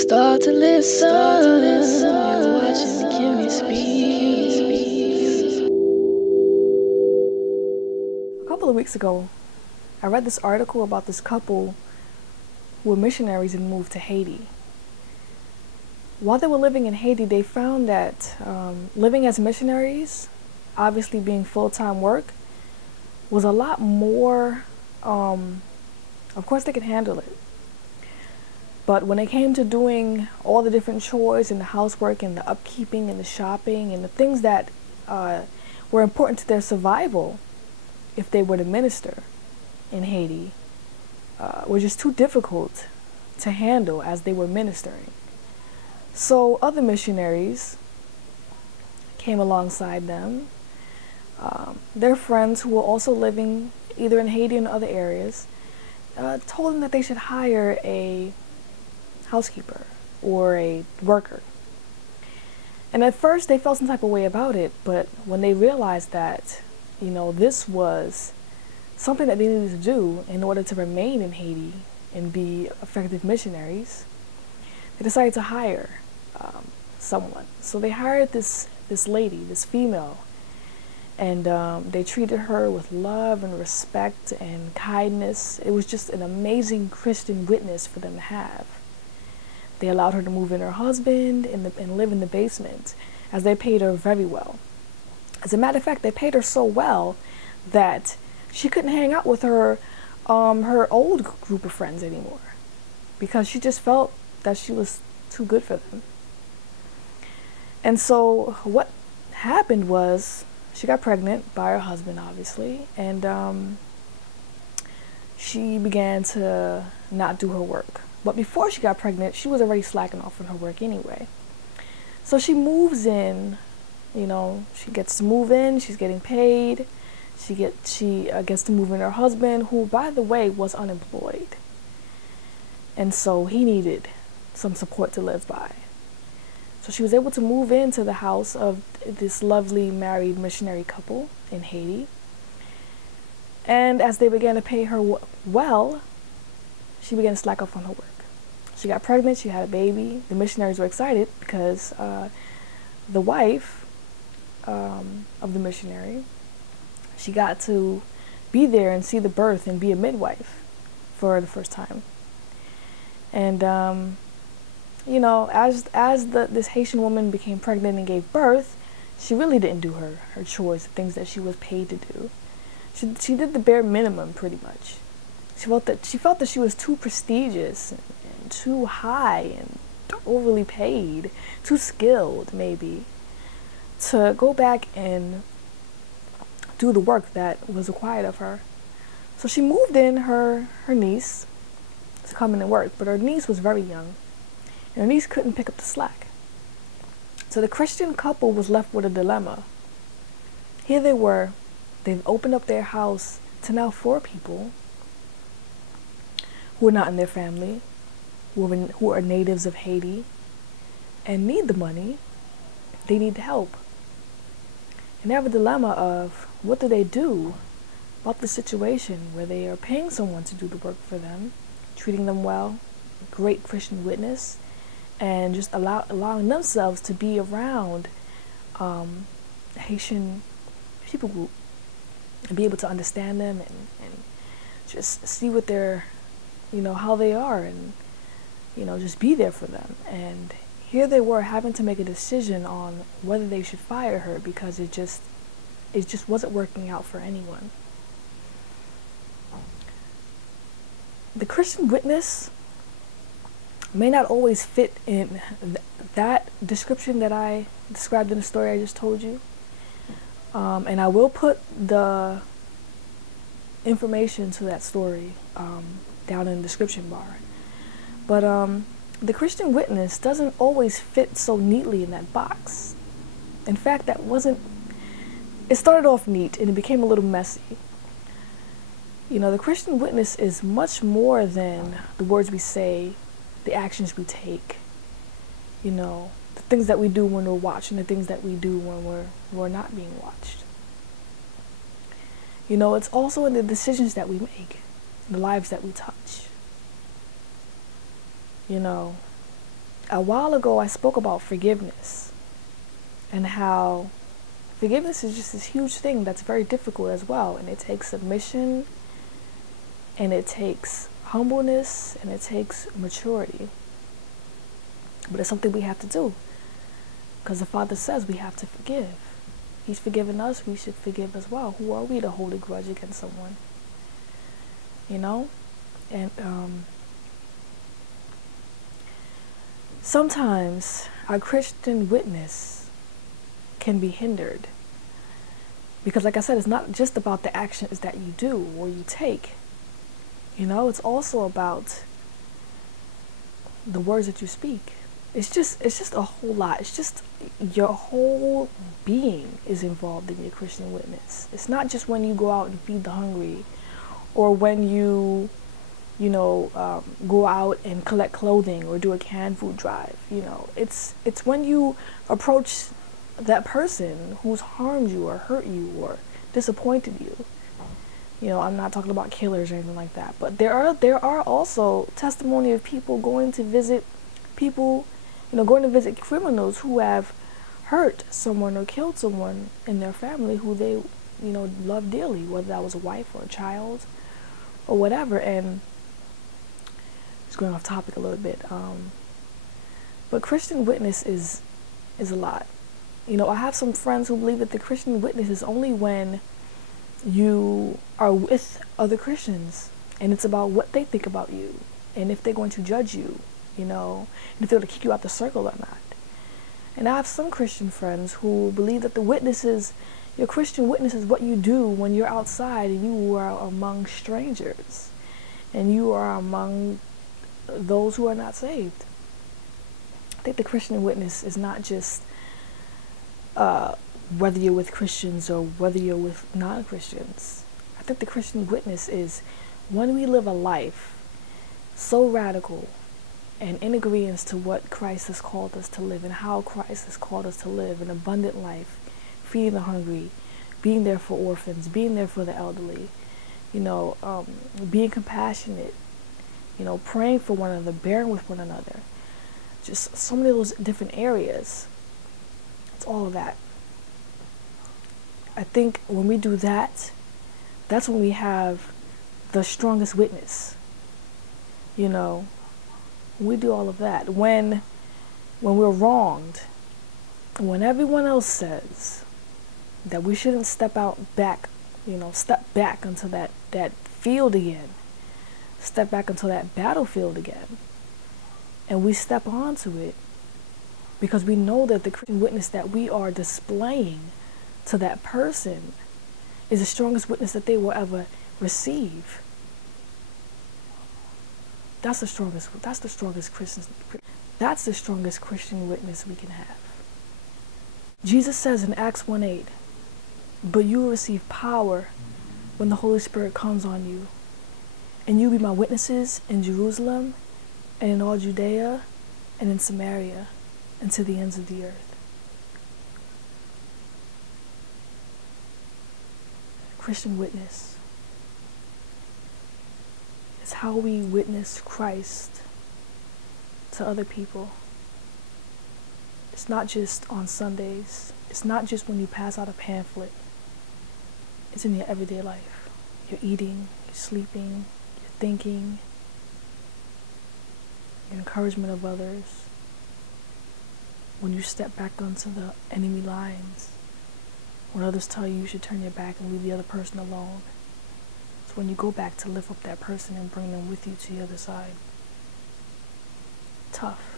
Start to listen. You're watching Kimmy Speaks. A couple of weeks ago, I read this article about this couple who were missionaries and moved to Haiti. While they were living in Haiti, they found that living as missionaries, obviously being full-time work, was a lot more, of course they could handle it. But when it came to doing all the different chores and the housework and the upkeeping and the shopping and the things that were important to their survival, if they were to minister in Haiti, were just too difficult to handle as they were ministering. So other missionaries came alongside them. Their friends who were also living either in Haiti or in other areas told them that they should hire a housekeeper or a worker. And at first they felt some type of way about it, but when they realized that, this was something that they needed to do in order to remain in Haiti and be effective missionaries, they decided to hire someone. So they hired this lady, this female, and they treated her with love and respect and kindness. It was just an amazing Christian witness for them to have. They allowed her to move in her husband and live in the basement, as they paid her very well. As a matter of fact, they paid her so well that she couldn't hang out with her old group of friends anymore, because she just felt that she was too good for them. And so what happened was she got pregnant by her husband, obviously, and she began to not do her work. But before she got pregnant, she was already slacking off on her work anyway. So she moves in, she gets to move in, she's getting paid. She gets to move in her husband, who, by the way, was unemployed. And so he needed some support to live by. So she was able to move into the house of this lovely married missionary couple in Haiti. And as they began to pay her well, she began to slack off on her work. She got pregnant, she had a baby. The missionaries were excited because the wife of the missionary, she got to be there and see the birth and be a midwife for the first time. And, as this Haitian woman became pregnant and gave birth, she really didn't do her chores, the things that she was paid to do. She did the bare minimum, pretty much. She felt that she was too prestigious and too high and overly paid, too skilled maybe, to go back and do the work that was required of her. So she moved in her niece to come in and work, but her niece was very young, and her niece couldn't pick up the slack. So the Christian couple was left with a dilemma. Here they were, they've opened up their house to now 4 people who are not in their family, who are natives of Haiti, and need the money. They need the help. And they have a dilemma of, what do they do about the situation where they are paying someone to do the work for them, treating them well, great Christian witness, and just allowing themselves to be around Haitian people group and be able to understand them and just see what they're, how they are, and just be there for them. And here they were having to make a decision on whether they should fire her, because it just wasn't working out for anyone. The Christian witness may not always fit in that description that I described in the story I just told you. And I will put the information to that story down in the description bar. But the Christian witness doesn't always fit so neatly in that box. In fact, it started off neat and it became a little messy. The Christian witness is much more than the words we say, the actions we take, the things that we do when we're watched and the things that we do when we're not being watched. It's also in the decisions that we make, the lives that we touch. a while ago I spoke about forgiveness and how forgiveness is just this huge thing that's very difficult as well, and it takes submission, and it takes humbleness, and it takes maturity. But it's something we have to do, because the Father says we have to forgive. He's forgiven us, we should forgive as well. Who are we to hold a grudge against someone? You know? And sometimes our Christian witness can be hindered, because like I said, it's not just about the actions that you do or you take. You know, it's also about the words that you speak. It's just a whole lot. It's just your whole being is involved in your Christian witness. It's not just when you go out and feed the hungry, or when you go out and collect clothing or do a canned food drive. You know, it's when you approach that person who's harmed you or hurt you or disappointed you. You know, I'm not talking about killers or anything like that, but there are also testimony of people going to visit people, going to visit criminals who have hurt someone or killed someone in their family who they, love dearly, whether that was a wife or a child or whatever. And it's going off topic a little bit, but Christian witness is a lot. I have some friends who believe that the Christian witness is only when you are with other Christians, and it's about what they think about you, and if they're going to judge you, and if they're going to kick you out the circle or not. And I have some Christian friends who believe that your Christian witness is what you do when you're outside and you are among strangers, and you are among those who are not saved. I think the Christian witness is not just whether you're with Christians or whether you're with non-Christians. I think the Christian witness is when we live a life so radical and in agreement to what Christ has called us to live and how Christ has called us to live an abundant life, feeding the hungry, being there for orphans, being there for the elderly, being compassionate, praying for one another, bearing with one another. Just so many of those different areas. It's all of that. I think when we do that, that's when we have the strongest witness. When we do all of that, when we're wronged, when everyone else says that we shouldn't step back into that field again, step back into that battlefield again, and we step onto it because we know that the Christian witness that we are displaying to that person is the strongest witness that they will ever receive. That's the strongest Christian witness we can have. Jesus says in Acts 1:8, "But you will receive power when the Holy Spirit comes on you, and you'll be my witnesses in Jerusalem and in all Judea and in Samaria and to the ends of the earth." Christian witness is how we witness Christ to other people. It's not just on Sundays. It's not just when you pass out a pamphlet. It's in your everyday life. You're eating, you're sleeping, you're thinking, your encouragement of others. When you step back onto the enemy lines, when others tell you should turn your back and leave the other person alone, it's when you go back to lift up that person and bring them with you to the other side. Tough.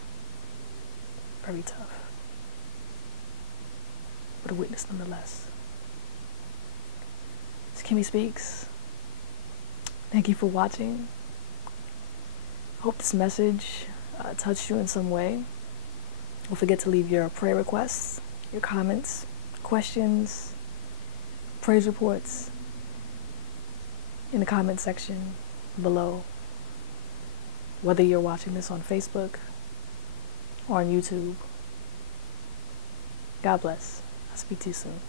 Very tough. But a witness nonetheless. It's Kimmy Speaks. Thank you for watching. Hope this message touched you in some way. Don't forget to leave your prayer requests, your comments, questions, praise reports in the comment section below. Whether you're watching this on Facebook or on YouTube. God bless. I'll speak to you soon.